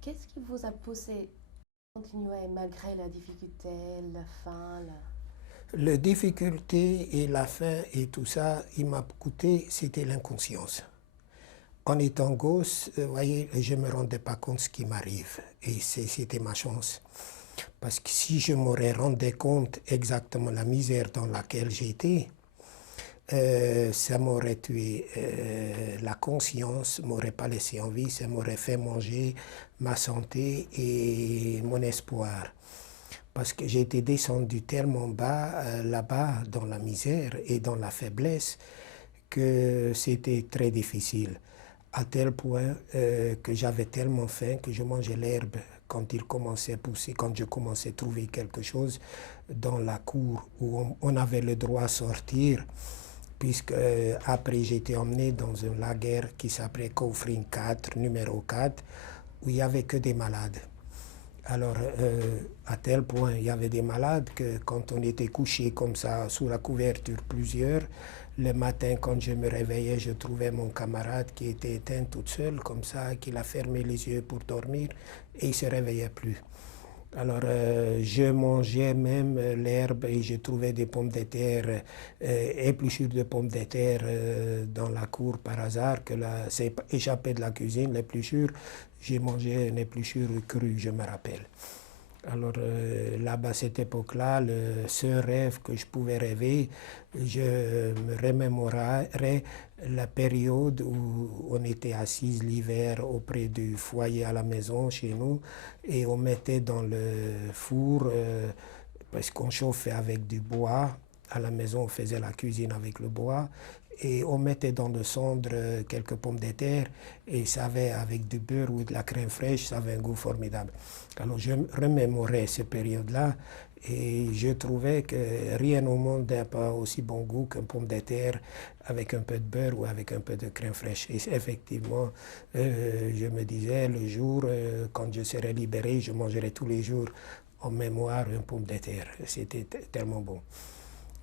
Qu'est-ce qui vous a poussé à continuer malgré la difficulté, la faim, La difficulté et la faim et tout ça, il m'a coûté, c'était l'inconscience. En étant gosse, vous voyez, je ne me rendais pas compte de ce qui m'arrive. Et c'était ma chance. Parce que si je m'aurais rendu compte exactement la misère dans laquelle j'étais, ça m'aurait tué. La conscience m'aurait pas laissé en vie, ça m'aurait fait manger ma santé et mon espoir. Parce que j'ai été descendu tellement bas, là-bas, dans la misère et dans la faiblesse, que c'était très difficile. À tel point que j'avais tellement faim que je mangeais l'herbe quand il commençait à pousser, quand je commençais à trouver quelque chose dans la cour où on avait le droit à sortir, puisque après j'ai été emmené dans une laguerre qui s'appelait Kofrin 4, numéro 4, où il n'y avait que des malades. Alors, à tel point, il y avait des malades que quand on était couché comme ça, sous la couverture plusieurs, le matin, quand je me réveillais, je trouvais mon camarade qui était éteint toute seule, comme ça, qu'il a fermé les yeux pour dormir, et il ne se réveillait plus. Alors, je mangeais même l'herbe et je trouvais des pommes de terre, épluchures de pommes de terre dans la cour par hasard, que c'est échappé de la cuisine, l'épluchure. J'ai mangé une épluchure crue, je me rappelle. Alors là-bas, à cette époque-là, le seul rêve que je pouvais rêver, je me remémorerai la période où on était assis l'hiver auprès du foyer à la maison chez nous et on mettait dans le four, parce qu'on chauffait avec du bois. À la maison, on faisait la cuisine avec le bois et on mettait dans le cendre quelques pommes de terre et ça avait avec du beurre ou de la crème fraîche, ça avait un goût formidable. Alors je remémorais ces périodes-là et je trouvais que rien au monde n'a pas aussi bon goût qu'une pomme de terre avec un peu de beurre ou avec un peu de crème fraîche. Et effectivement, je me disais, le jour, quand je serai libéré, je mangerai tous les jours en mémoire une pomme de terre. C'était tellement bon.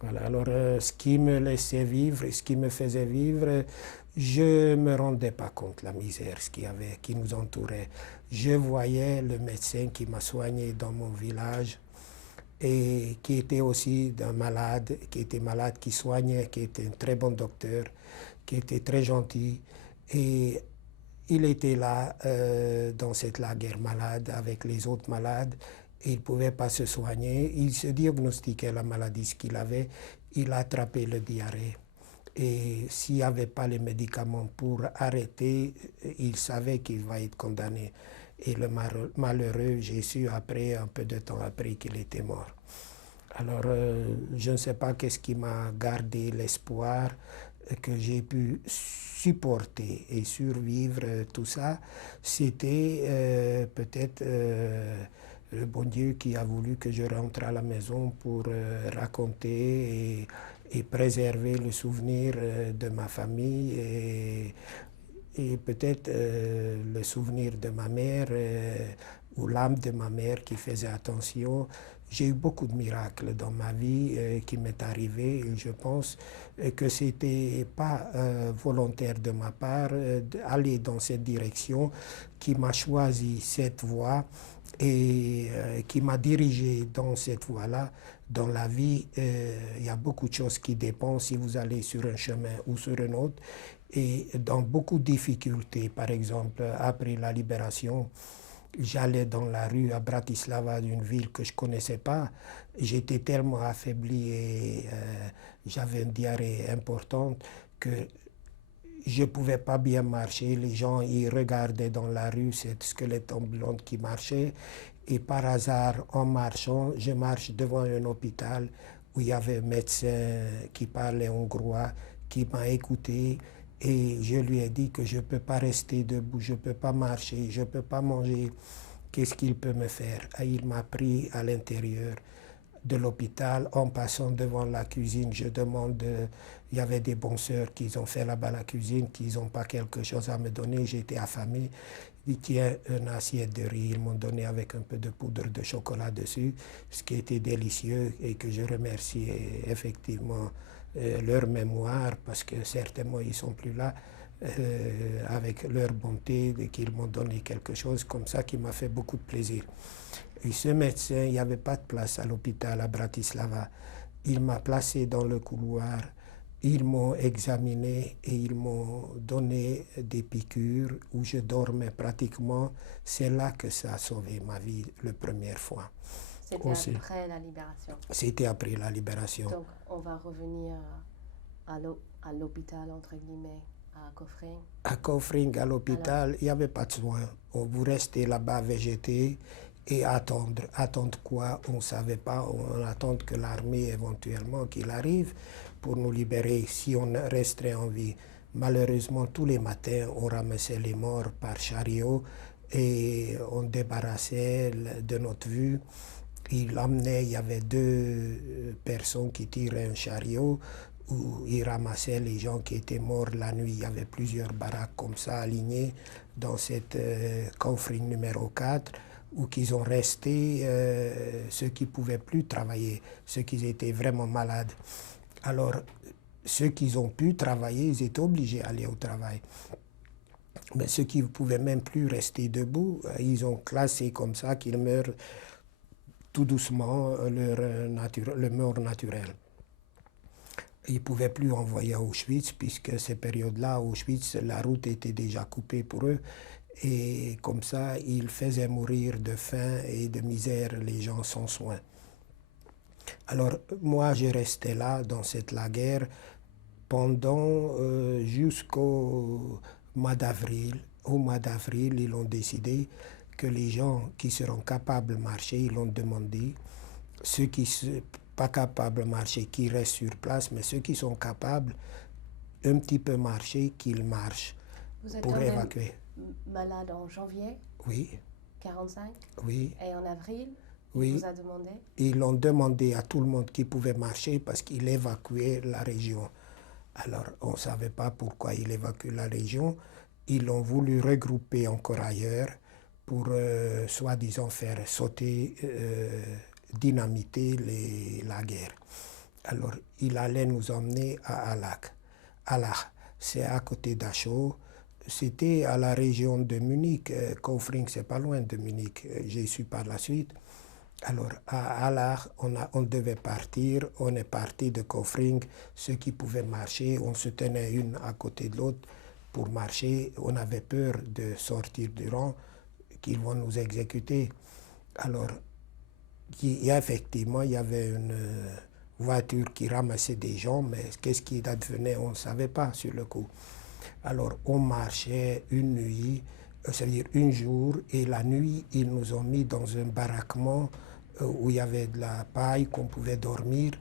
Voilà. Alors, ce qui me laissait vivre, ce qui me faisait vivre, je ne me rendais pas compte de la misère ce qu'il y avait, qui nous entourait. Je voyais le médecin qui m'a soigné dans mon village et qui était aussi un malade, qui était malade, qui soignait, qui était un très bon docteur, qui était très gentil. Et il était là dans cette laguerre malade avec les autres malades. Il ne pouvait pas se soigner. Il se diagnostiquait la maladie qu'il avait. Il a attrapé le diarrhée. Et s'il n'y avait pas les médicaments pour arrêter, il savait qu'il va être condamné. Et le malheureux, j'ai su après, un peu de temps après, qu'il était mort. Alors, je ne sais pas qu'est-ce qui m'a gardé l'espoir que j'ai pu supporter et survivre tout ça. C'était peut-être le bon Dieu qui a voulu que je rentre à la maison pour raconter et préserver le souvenir de ma famille et peut-être le souvenir de ma mère ou l'âme de ma mère qui faisait attention. J'ai eu beaucoup de miracles dans ma vie qui m'est arrivé et je pense que c'était pas volontaire de ma part d'aller dans cette direction qui m'a choisi cette voie et qui m'a dirigé dans cette voie-là. Dans la vie, il y a beaucoup de choses qui dépendent si vous allez sur un chemin ou sur un autre. Et dans beaucoup de difficultés, par exemple, après la libération, j'allais dans la rue à Bratislava, d'une ville que je ne connaissais pas. J'étais tellement affaibli et j'avais une diarrhée importante que je ne pouvais pas bien marcher. Les gens ils regardaient dans la rue cette squelette ambulante qui marchait. Et par hasard, en marchant, je marche devant un hôpital où il y avait un médecin qui parlait hongrois, qui m'a écouté. Et je lui ai dit que je ne peux pas rester debout, je ne peux pas marcher, je ne peux pas manger. Qu'est-ce qu'il peut me faire? Et il m'a pris à l'intérieur de l'hôpital. En passant devant la cuisine, je demande, il y avait des bonnes sœurs qui ont fait là-bas la cuisine, qui n'ont pas quelque chose à me donner. J'étais affamé. Il dit, tiens, une assiette de riz. Ils m'ont donné avec un peu de poudre de chocolat dessus, ce qui était délicieux et que je remercie effectivement leur mémoire parce que certainement ils ne sont plus là. avec leur bonté, qu'ils m'ont donné quelque chose comme ça qui m'a fait beaucoup de plaisir. Et ce médecin, il n'y avait pas de place à l'hôpital à Bratislava. Il m'a placé dans le couloir, ils m'ont examiné et ils m'ont donné des piqûres où je dormais pratiquement. C'est là que ça a sauvé ma vie la première fois. C'était après la libération. C'était après la libération. Donc, on va revenir à l'hôpital, entre guillemets, à Kaufring. À Kaufring, à l'hôpital, il n'y avait pas de soins. Vous restez là-bas végéter et attendre. Attendre quoi? On ne savait pas. On attend que l'armée, éventuellement, qu'il arrive pour nous libérer si on resterait en vie. Malheureusement, tous les matins, on ramassait les morts par chariot et on débarrassait de notre vue. Il y avait 2 personnes qui tiraient un chariot où ils ramassaient les gens qui étaient morts la nuit. Il y avait plusieurs baraques comme ça alignées dans cette Kaufring numéro 4 où qu'ils ont resté ceux qui ne pouvaient plus travailler, ceux qui étaient vraiment malades. Alors, ceux qui ont pu travailler, ils étaient obligés d'aller au travail. Mais ceux qui ne pouvaient même plus rester debout, ils ont classé comme ça qu'ils meurent tout doucement le mort naturel. Ils ne pouvaient plus envoyer à Auschwitz, puisque ces périodes-là, à Auschwitz, la route était déjà coupée pour eux. Et comme ça, ils faisaient mourir de faim et de misère les gens sans soins. Alors, moi, je restais là, dans cette laguerre, pendant jusqu'au mois d'avril. Au mois d'avril, ils ont décidé que les gens qui seront capables de marcher, ils l'ont demandé. Ceux qui ne sont pas capables de marcher, qui restent sur place, mais ceux qui sont capables, un petit peu marcher, qu'ils marchent pour évacuer. Vous êtes malade en janvier? Oui. 45? Oui. Et en avril? Oui. Il vous a demandé? Ils l'ont demandé à tout le monde qui pouvait marcher parce qu'il évacuait la région. Alors, on ne savait pas pourquoi il évacuait la région. Ils l'ont voulu regrouper encore ailleurs pour, soi-disant, faire sauter, dynamiter la guerre. Alors, il allait nous emmener à Allach. Allach, c'est à côté d'Achau. C'était à la région de Munich. Kaufring, c'est pas loin de Munich. J'y suis par la suite. Alors, à Allach, on devait partir. On est parti de Kaufring. Ceux qui pouvaient marcher, on se tenait une à côté de l'autre pour marcher. On avait peur de sortir du rang, qu'ils vont nous exécuter. Alors, effectivement, il y avait une voiture qui ramassait des gens, mais qu'est-ce qui advenait, on ne savait pas sur le coup. Alors, on marchait une nuit, c'est-à-dire un jour, et la nuit, ils nous ont mis dans un baraquement où il y avait de la paille, qu'on pouvait dormir,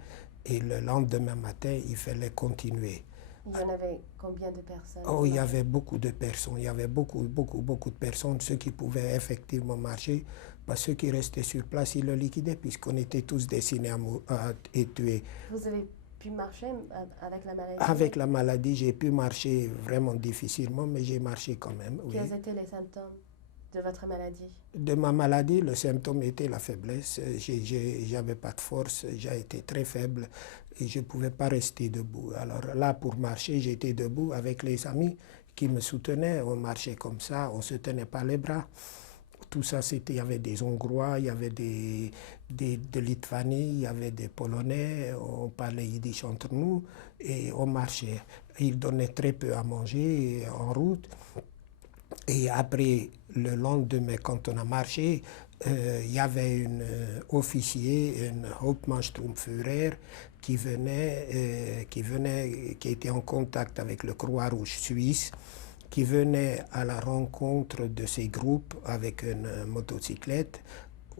et le lendemain matin, il fallait continuer. Il y en avait combien de personnes? Oh, il y avait beaucoup de personnes, il y avait beaucoup de personnes, ceux qui pouvaient effectivement marcher, ceux qui restaient sur place, ils le liquidaient, puisqu'on était tous destinés à être tués. Vous avez pu marcher avec la maladie? Avec la maladie, j'ai pu marcher vraiment difficilement, mais j'ai marché quand même. Oui. Quels étaient les symptômes de votre maladie? De ma maladie, le symptôme était la faiblesse. J'avais pas de force, j'ai été très faible et je ne pouvais pas rester debout. Alors là, pour marcher, j'étais debout avec les amis qui me soutenaient. On marchait comme ça, on ne se tenait pas les bras. Tout ça, il y avait des Hongrois, il y avait de Lituanie, il y avait des Polonais, on parlait yiddish entre nous et on marchait. Ils donnaient très peu à manger en route. Et après, le lendemain, quand on a marché, il y avait un officier, un Hauptmannsturmführer, qui était en contact avec le Croix-Rouge suisse, qui venait à la rencontre de ces groupes avec une motocyclette.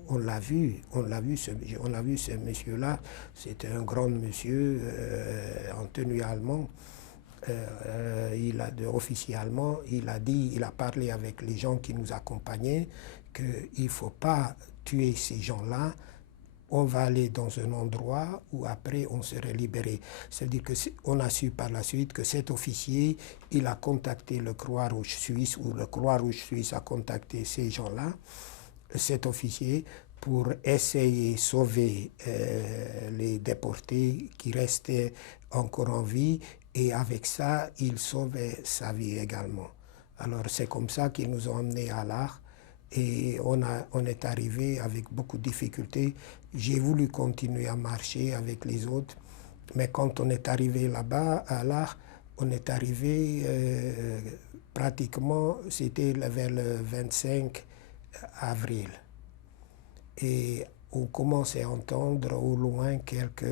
On l'a vu, ce monsieur-là. C'était un grand monsieur en tenue allemande. Officier allemand, il a parlé avec les gens qui nous accompagnaient qu'il ne faut pas tuer ces gens-là. On va aller dans un endroit où après on serait libéré. C'est-à-dire qu'on a su par la suite que cet officier, il a contacté le Croix-Rouge suisse, ou le Croix-Rouge suisse a contacté ces gens-là, cet officier, pour essayer de sauver les déportés qui restaient encore en vie et avec ça, il sauvait sa vie également. Alors c'est comme ça qu'ils nous ont emmenés à l'art et on est arrivé avec beaucoup de difficultés. J'ai voulu continuer à marcher avec les autres, mais quand on est arrivé là-bas à l'art, on est arrivé pratiquement, c'était vers le 25 avril. Et on commençait à entendre au loin quelques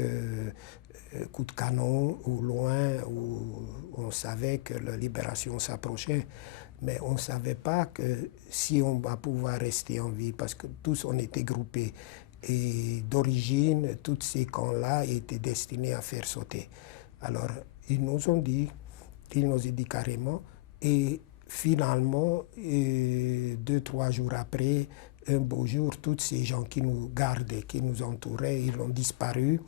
coups de canon, au loin où on savait que la libération s'approchait, mais on ne savait pas que si on va pouvoir rester en vie, parce que tous on était groupés. Et d'origine, tous ces camps-là étaient destinés à faire sauter. Alors, ils nous ont dit carrément, et finalement, 2-3 jours après, un beau jour, tous ces gens qui nous gardaient, qui nous entouraient, ils ont disparu.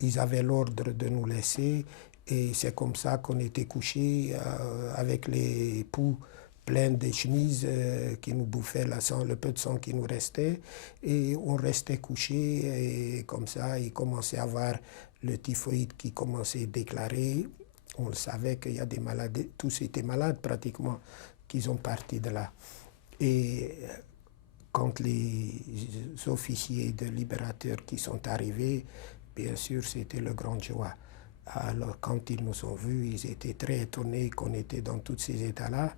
Ils avaient l'ordre de nous laisser et c'est comme ça qu'on était couchés avec les poux pleins de chemises qui nous bouffaient le peu de sang qui nous restait et on restait couchés et comme ça, il commençait à avoir le typhoïde qui commençait à déclarer. On savait qu'il y a des malades, tous étaient malades pratiquement, qu'ils ont parti de là. Et quand les officiers de libérateurs qui sont arrivés, bien sûr, c'était le grand joie. Alors, quand ils nous ont vus, ils étaient très étonnés qu'on était dans tous ces états-là.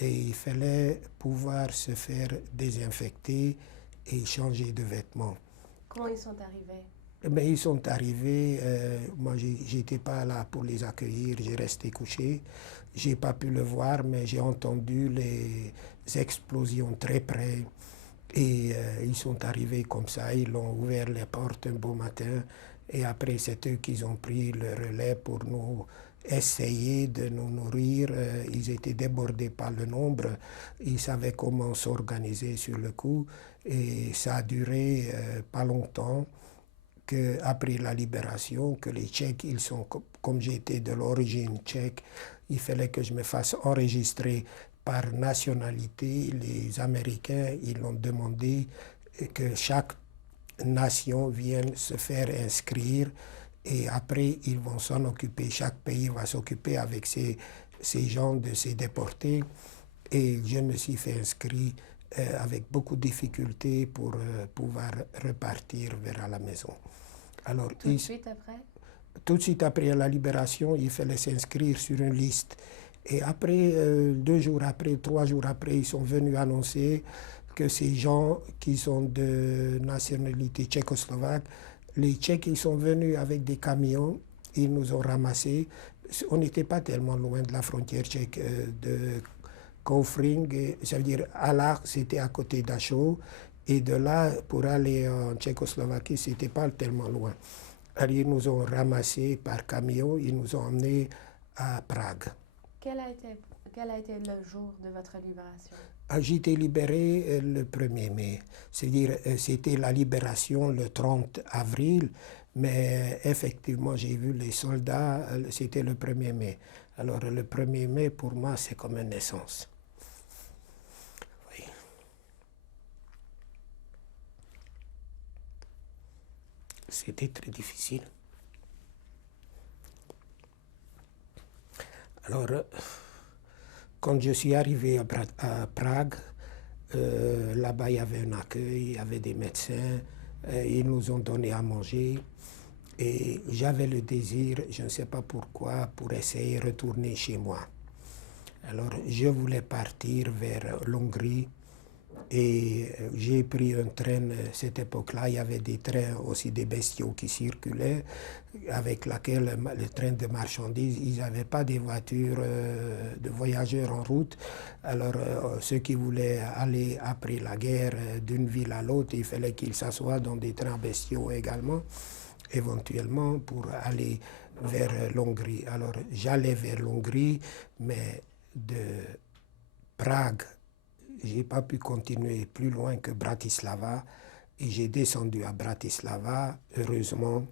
Et il fallait pouvoir se faire désinfecter et changer de vêtements. Comment ils sont arrivés? Mais ils sont arrivés, moi j'étais pas là pour les accueillir, j'ai resté couché. J'ai pas pu le voir, mais j'ai entendu les explosions très près. Et ils sont arrivés comme ça, ils ont ouvert les portes un beau matin. Et après, c'est eux qui ont pris le relais pour nous essayer de nous nourrir. Ils étaient débordés par le nombre. Ils savaient comment s'organiser sur le coup. Et ça a duré pas longtemps. Après la libération, que les Tchèques, ils sont, comme j'étais de l'origine tchèque, il fallait que je me fasse enregistrer par nationalité. Les Américains, ils ont demandé que chaque nation vienne se faire inscrire et après, ils vont s'en occuper. Chaque pays va s'occuper avec ces gens de ces déportés. Et je me suis fait inscrire avec beaucoup de difficultés pour pouvoir repartir vers la maison. Alors, tout de suite après? Tout de suite après la libération, il fallait s'inscrire sur une liste. Et après, 2 jours après, 3 jours après, ils sont venus annoncer que ces gens qui sont de nationalité tchécoslovaque, les Tchèques, ils sont venus avec des camions, ils nous ont ramassés. On n'était pas tellement loin de la frontière tchèque de Kaufring, ça veut dire Allach, c'était à côté d'Achau, et de là, pour aller en Tchécoslovaquie, c'était pas tellement loin. Alors, ils nous ont ramassés par camion, ils nous ont emmenés à Prague. Quel a été le jour de votre libération? J'ai été libéré le 1er mai, c'est-à-dire c'était la libération le 30 avril, mais effectivement j'ai vu les soldats, c'était le 1er mai. Alors le 1er mai pour moi c'est comme une naissance. Oui. C'était très difficile. Alors, quand je suis arrivé à Prague, là-bas il y avait un accueil, il y avait des médecins, ils nous ont donné à manger. Et j'avais le désir, je ne sais pas pourquoi, pour essayer de retourner chez moi. Alors je voulais partir vers l'Hongrie et j'ai pris un train, cette époque-là, il y avait des trains aussi des bestiaux qui circulaient, avec laquelle le train de marchandises, ils n'avaient pas des voitures de voyageurs en route. Alors ceux qui voulaient aller après la guerre d'une ville à l'autre, il fallait qu'ils s'assoient dans des trains bestiaux également, éventuellement pour aller vers l'Hongrie. Alors j'allais vers l'Hongrie, mais de Prague, je n'ai pas pu continuer plus loin que Bratislava et j'ai descendu à Bratislava. Heureusement,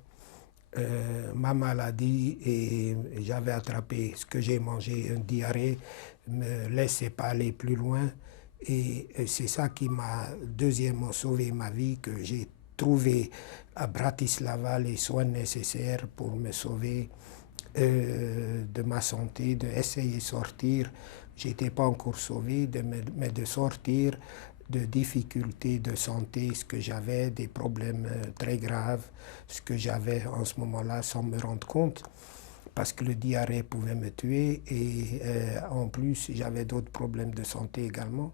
ma maladie et j'avais attrapé ce que j'ai mangé, un diarrhée, ne me laissait pas aller plus loin et c'est ça qui m'a deuxièmement sauvé ma vie, que j'ai trouvé à Bratislava les soins nécessaires pour me sauver de ma santé, d'essayer de sortir. Je n'étais pas encore sauvé, mais de sortir de difficultés de santé, ce que j'avais, des problèmes très graves, ce que j'avais en ce moment-là sans me rendre compte, parce que le diarrhée pouvait me tuer et en plus j'avais d'autres problèmes de santé également.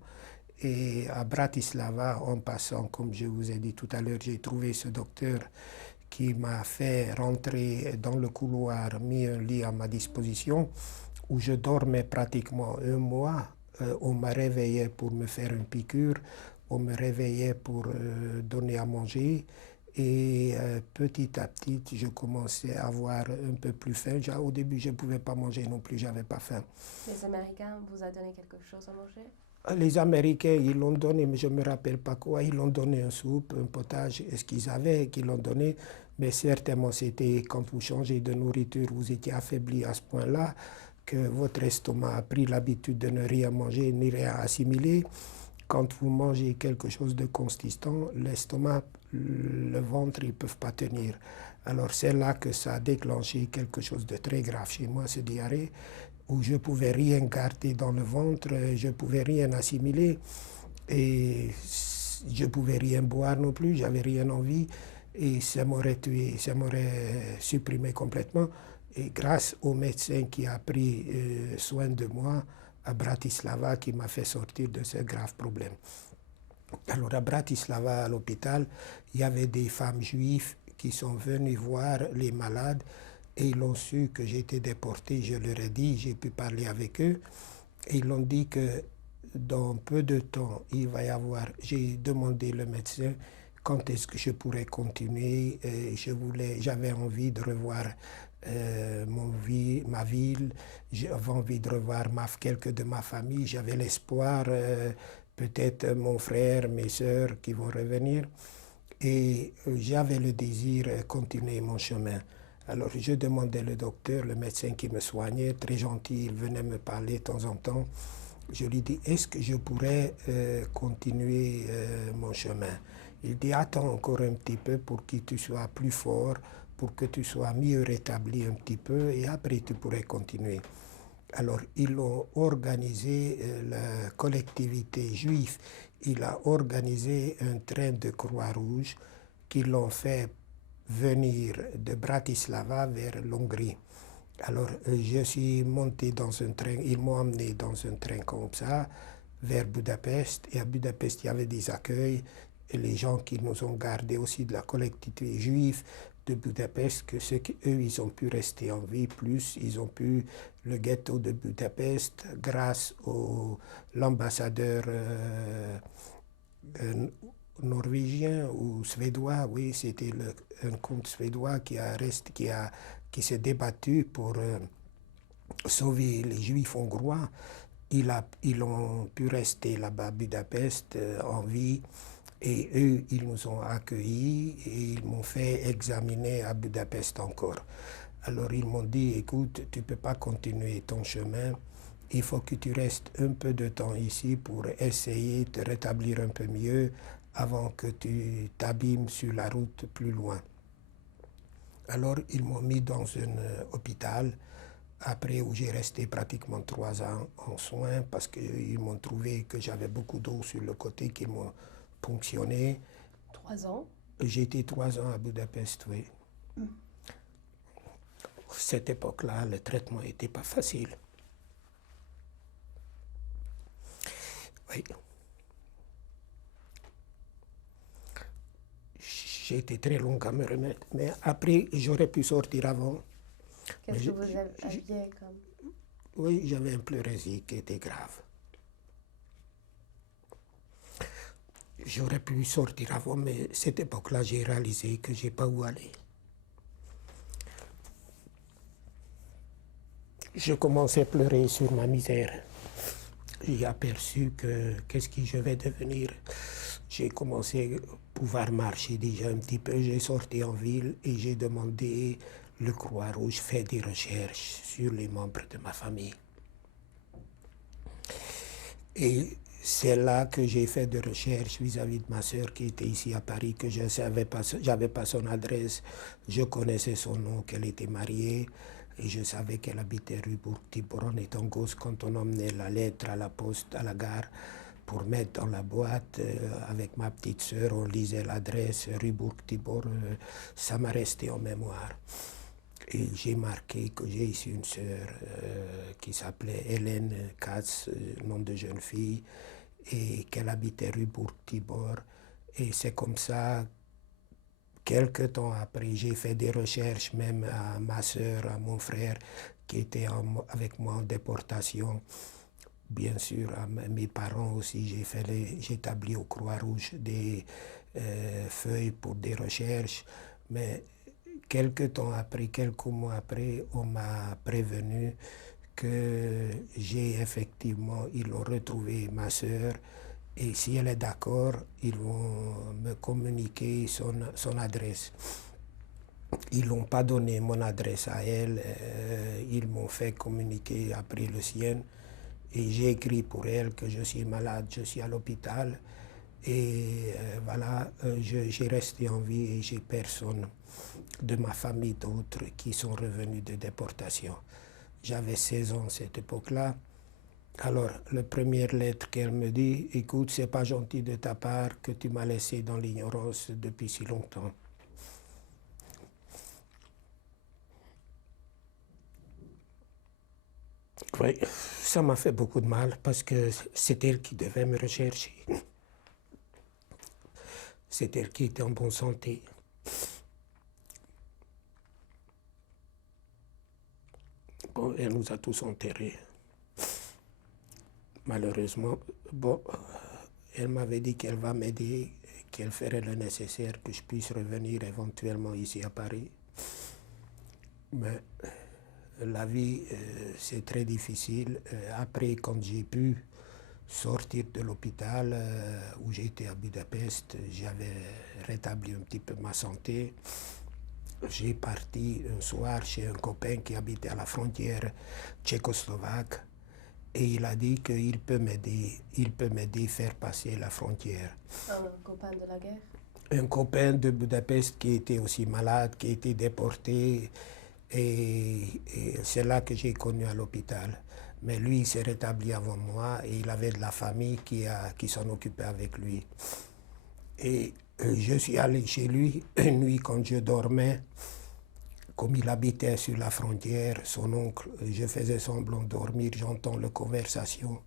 Et à Bratislava, en passant, comme je vous ai dit tout à l'heure, j'ai trouvé ce docteur qui m'a fait rentrer dans le couloir, mis un lit à ma disposition, où je dormais pratiquement un mois. On m'a réveillé pour me faire une piqûre, on me réveillait pour donner à manger. Et petit à petit, je commençais à avoir un peu plus faim. Au début, je ne pouvais pas manger non plus, j'avais pas faim. Les Américains vous ont donné quelque chose à manger? Les Américains, ils l'ont donné, mais je ne me rappelle pas quoi. Ils l'ont donné un soupe, un potage, ce qu'ils avaient, qu'ils l'ont donné. Mais certainement, c'était quand vous changez de nourriture, vous étiez affaibli à ce point-là, que votre estomac a pris l'habitude de ne rien manger, ni rien assimiler. Quand vous mangez quelque chose de consistant, l'estomac, le ventre, ils ne peuvent pas tenir. Alors c'est là que ça a déclenché quelque chose de très grave chez moi, ce diarrhée, où je ne pouvais rien garder dans le ventre, je ne pouvais rien assimiler et je ne pouvais rien boire non plus, j'avais rien envie et ça m'aurait tué, ça m'aurait supprimé complètement. Et grâce au médecin qui a pris soin de moi à Bratislava, qui m'a fait sortir de ce grave problème. Alors à Bratislava, à l'hôpital, il y avait des femmes juives qui sont venues voir les malades et ils ont su que j'étais déporté. Je leur ai dit, j'ai pu parler avec eux et ils ont dit que dans peu de temps, il va y avoir... J'ai demandé au médecin quand est-ce que je pourrais continuer. J'avais envie de revoir ma ville, j'avais envie de revoir quelques de ma famille, j'avais l'espoir, peut-être mon frère, mes sœurs qui vont revenir, et j'avais le désir de continuer mon chemin. Alors je demandais au docteur, le médecin qui me soignait, très gentil, il venait me parler de temps en temps. Je lui dis, est-ce que je pourrais continuer mon chemin? Il dit, attends encore un petit peu pour que tu sois plus fort, pour que tu sois mieux rétabli un petit peu, et après tu pourrais continuer. Alors, ils ont organisé, la collectivité juive, il a organisé un train de Croix-Rouge qui l'ont fait venir de Bratislava vers l'Hongrie. Alors, je suis monté dans un train, ils m'ont emmené dans un train comme ça, vers Budapest, et à Budapest, il y avait des accueils, et les gens qui nous ont gardés aussi de la collectivité juive de Budapest, que ceux qu'eux, ils ont pu rester en vie, plus ils ont pu, le ghetto de Budapest, grâce à l'ambassadeur norvégien ou suédois, oui, c'était un comte suédois qui s'est débattu pour sauver les juifs hongrois. Ils ont pu rester là-bas à Budapest en vie. Et eux, ils nous ont accueillis et ils m'ont fait examiner à Budapest encore. Alors ils m'ont dit, écoute, tu ne peux pas continuer ton chemin, il faut que tu restes un peu de temps ici pour essayer de te rétablir un peu mieux avant que tu t'abîmes sur la route plus loin. Alors ils m'ont mis dans un hôpital, après où j'ai resté pratiquement 3 ans en soins parce qu'ils m'ont trouvé que j'avais beaucoup d'eau sur le côté qu'ils m'ont ponctionné. 3 ans? J'ai été 3 ans à Budapest, oui. Cette époque-là, le traitement n'était pas facile. Oui. J'ai été très long à me remettre, mais après, j'aurais pu sortir avant. Qu'est-ce que vous aviez comme... Oui, j'avais un pleurésie qui était grave. J'aurais pu sortir avant, mais cette époque-là, j'ai réalisé que je n'ai pas où aller. Je commençais à pleurer sur ma misère. J'ai aperçu qu'est-ce que je vais devenir. J'ai commencé à pouvoir marcher déjà un petit peu. J'ai sorti en ville et j'ai demandé le Croix-Rouge fait des recherches sur les membres de ma famille. Et c'est là que j'ai fait des recherches vis-à-vis de ma sœur qui était ici à Paris, que je n'avais pas son adresse, je connaissais son nom, qu'elle était mariée. Et je savais qu'elle habitait rue Bourg-Tiburon étant gosse quand on emmenait la lettre à la poste, à la gare, pour mettre dans la boîte. Avec ma petite sœur, on lisait l'adresse, rue Bourg-Tiburon. Ça m'a resté en mémoire. Et j'ai marqué que j'ai ici une sœur qui s'appelait Hélène Katz, nom de jeune fille, et qu'elle habitait rue Bourg-Tiburon. Et c'est comme ça, quelques temps après, j'ai fait des recherches même à ma sœur, à mon frère, qui était avec moi en déportation. Bien sûr, à mes parents aussi, j'ai établi au Croix-Rouge des feuilles pour des recherches. Mais quelques temps après, quelques mois après, on m'a prévenu que ils ont retrouvé ma sœur. Et si elle est d'accord, ils vont me communiquer son adresse. Ils n'ont pas donné mon adresse à elle, ils m'ont fait communiquer après le sien. Et j'ai écrit pour elle que je suis malade, je suis à l'hôpital. Et voilà, j'ai resté en vie et j'ai personne de ma famille d'autres qui sont revenus de déportation. J'avais 16 ans à cette époque-là. Alors, la première lettre qu'elle me dit, écoute, c'est pas gentil de ta part que tu m'as laissé dans l'ignorance depuis si longtemps. Oui, ça m'a fait beaucoup de mal parce que c'est elle qui devait me rechercher. C'est elle qui était en bonne santé. Bon, elle nous a tous enterrés. Malheureusement, bon, elle m'avait dit qu'elle va m'aider, qu'elle ferait le nécessaire, que je puisse revenir éventuellement ici à Paris. Mais la vie, c'est très difficile. Après, quand j'ai pu sortir de l'hôpital où j'étais à Budapest, j'avais rétabli un petit peu ma santé. J'ai parti un soir chez un copain qui habitait à la frontière tchécoslovaque. Et il a dit qu'il peut m'aider, à faire passer la frontière. Un copain de la guerre? Un copain de Budapest qui était aussi malade, qui était déporté. Et c'est là que j'ai connu à l'hôpital. Mais lui, il s'est rétabli avant moi et il avait de la famille qui s'en occupait avec lui. Et je suis allé chez lui une nuit quand je dormais. Comme il habitait sur la frontière, son oncle, je faisais semblant de dormir, j'entends la conversation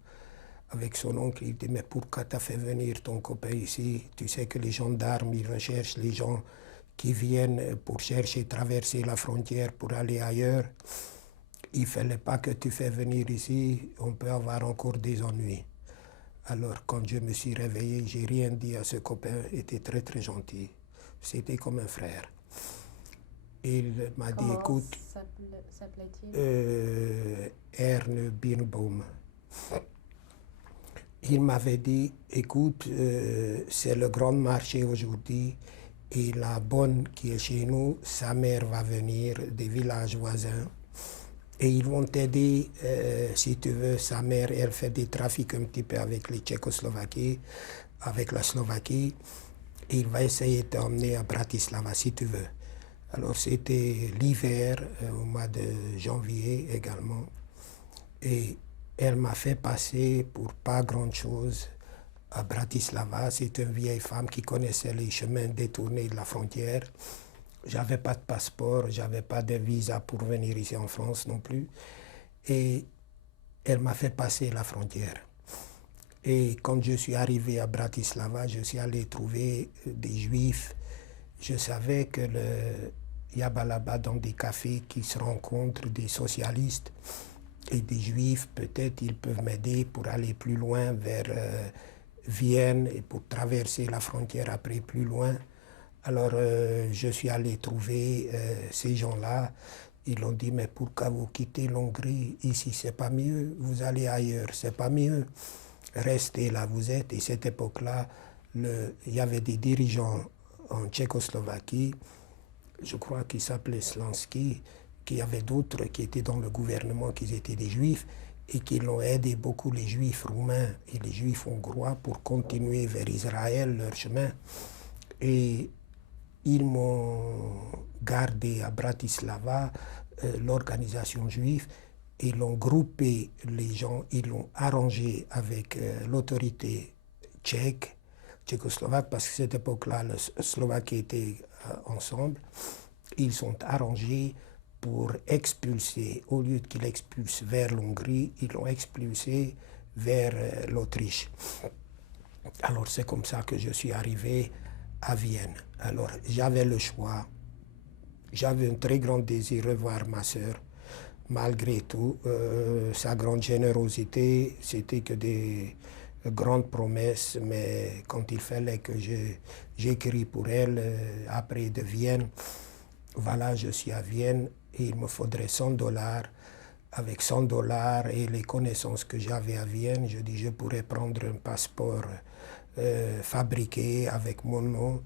avec son oncle. Il dit, mais pourquoi t'as fait venir ton copain ici? Tu sais que les gendarmes, ils recherchent les gens qui viennent pour chercher traverser la frontière pour aller ailleurs. Il ne fallait pas que tu fais venir ici, on peut avoir encore des ennuis. Alors quand je me suis réveillé, j'ai rien dit à ce copain, il était très très gentil. C'était comme un frère. Il m'a dit, écoute, s'appelait-il? Erne Birnbaum. Il m'avait dit, écoute, c'est le grand marché aujourd'hui et la bonne qui est chez nous, sa mère va venir des villages voisins et ils vont t'aider, si tu veux. Sa mère, elle fait des trafics un petit peu avec les Tchécoslovaquies, avec la Slovaquie. Et il va essayer de t'emmener à Bratislava si tu veux. Alors c'était l'hiver, au mois de janvier également. Et elle m'a fait passer pour pas grand-chose à Bratislava. C'est une vieille femme qui connaissait les chemins détournés de la frontière. J'avais pas de passeport, j'avais pas de visa pour venir ici en France non plus. Et elle m'a fait passer la frontière. Et quand je suis arrivé à Bratislava, je suis allé trouver des juifs. Je savais que il y a là-bas dans des cafés qui se rencontrent des socialistes et des juifs. Peut-être ils peuvent m'aider pour aller plus loin vers Vienne et pour traverser la frontière après plus loin. Alors je suis allé trouver ces gens-là. Ils ont dit, mais pourquoi vous quittez l'Hongrie? Ici, c'est pas mieux. Vous allez ailleurs, c'est pas mieux. Restez là, vous êtes. Et cette époque-là, il y avait des dirigeants en Tchécoslovaquie, je crois qu'ils s'appelaient Slansky, qu'il y avait d'autres qui étaient dans le gouvernement, qui étaient des juifs, et qui l'ont aidé beaucoup, les juifs roumains et les juifs hongrois, pour continuer vers Israël leur chemin. Et ils m'ont gardé à Bratislava. l'organisation juive, ils l'ont groupé les gens, ils l'ont arrangé avec l'autorité tchèque, tchécoslovaque, parce que à cette époque-là, la Slovaquie était ensemble. Ils sont arrangés pour expulser, au lieu qu'ils expulsent vers l'Hongrie, ils l'ont expulsé vers l'Autriche. Alors c'est comme ça que je suis arrivé à Vienne. Alors j'avais le choix, j'avais un très grand désir de revoir ma sœur. Malgré tout, sa grande générosité, c'était que des grandes promesses, mais quand il fallait que j'écris pour elle, après de Vienne, voilà, je suis à Vienne et il me faudrait $100. Avec $100 et les connaissances que j'avais à Vienne, je dis je pourrais prendre un passeport fabriqué avec mon nom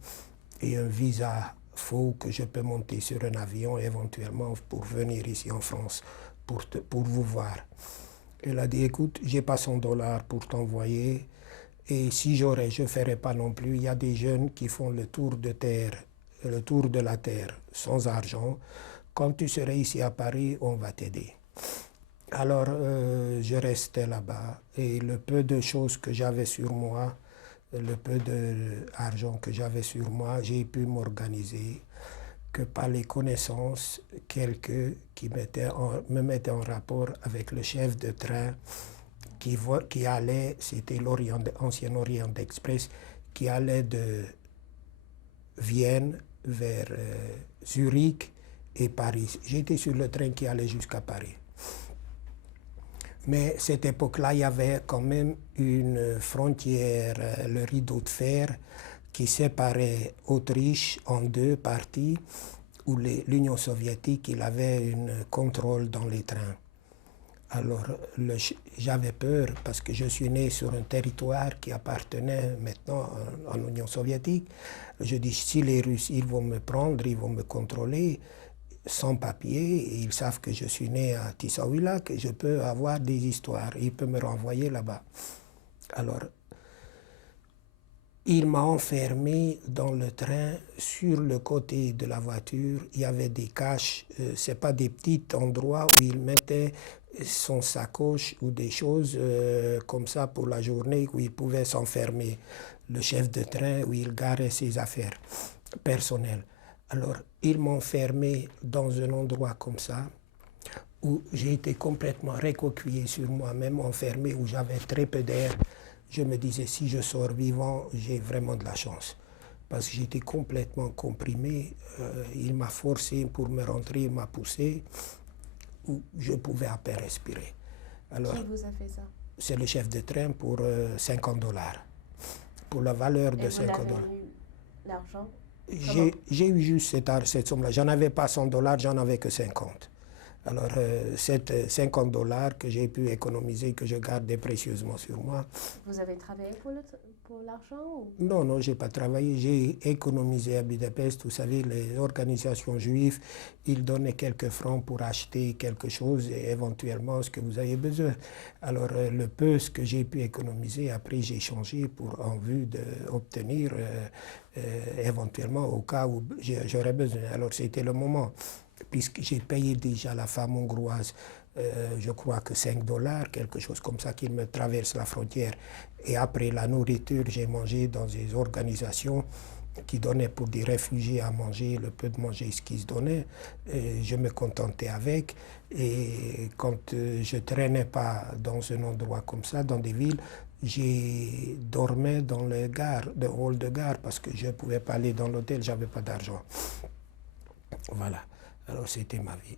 et un visa faux que je peux monter sur un avion éventuellement pour venir ici en France pour vous voir. Elle a dit écoute, j'ai pas $100 pour t'envoyer et si j'aurais, je ferais pas non plus. Il y a des jeunes qui font le tour de la terre sans argent. Quand tu serais ici à Paris, on va t'aider. Alors je restais là-bas et le peu de choses que j'avais sur moi, le peu d'argent que j'avais sur moi, j'ai pu m'organiser que par les connaissances, quelques qui me mettaient en rapport avec le chef de train qui allait, c'était l'ancien Orient Express, qui allait de Vienne vers Zurich et Paris. J'étais sur le train qui allait jusqu'à Paris. Mais cette époque-là, il y avait quand même une frontière, le rideau de fer, qui séparait Autriche en deux parties, où l'Union soviétique, il avait un contrôle dans les trains. Alors j'avais peur parce que je suis né sur un territoire qui appartenait maintenant à l'Union soviétique. Je dis, si les Russes, ils vont me prendre, ils vont me contrôler, sans papier, et ils savent que je suis né à Tissaouila, que je peux avoir des histoires, ils peuvent me renvoyer là-bas. Alors, il m'a enfermé dans le train, sur le côté de la voiture, il y avait des caches, c'est pas des petits endroits où il mettait son sacoche ou des choses comme ça pour la journée, où il pouvait s'enfermer, le chef de train, où il garait ses affaires personnelles. Alors, ils m'ont enfermé dans un endroit comme ça, où j'ai été complètement recroquevillé sur moi-même, enfermé, où j'avais très peu d'air. Je me disais, si je sors vivant, j'ai vraiment de la chance. Parce que j'étais complètement comprimé. Il m'a forcé pour me rentrer, il m'a poussé, où je pouvais à peine respirer. Alors, qui vous a fait ça? C'est le chef de train pour $50. Pour la valeur de $50. Et vous avez eu l'argent? J'ai eu juste cette somme-là. J'en avais pas $100, j'en avais que 50. Alors, c'est $50 que j'ai pu économiser, que je gardais précieusement sur moi. Vous avez travaillé pour l'argent? Non, non, je n'ai pas travaillé. J'ai économisé à Budapest. Vous savez, les organisations juives, ils donnaient quelques francs pour acheter quelque chose et éventuellement ce que vous avez besoin. Alors, le peu ce que j'ai pu économiser, après j'ai changé en vue d'obtenir éventuellement au cas où j'aurais besoin. Alors, c'était le moment. Puisque j'ai payé déjà la femme hongroise, je crois que $5, quelque chose comme ça, qu'il me traverse la frontière. Et après la nourriture, j'ai mangé dans des organisations qui donnaient pour des réfugiés à manger, le peu de manger ce qu'ils se donnaient. Et je me contentais avec. Et quand je ne traînais pas dans un endroit comme ça, dans des villes, j'ai dormi dans le hall de gare, parce que je ne pouvais pas aller dans l'hôtel, je n'avais pas d'argent. Voilà. Alors c'était ma vie.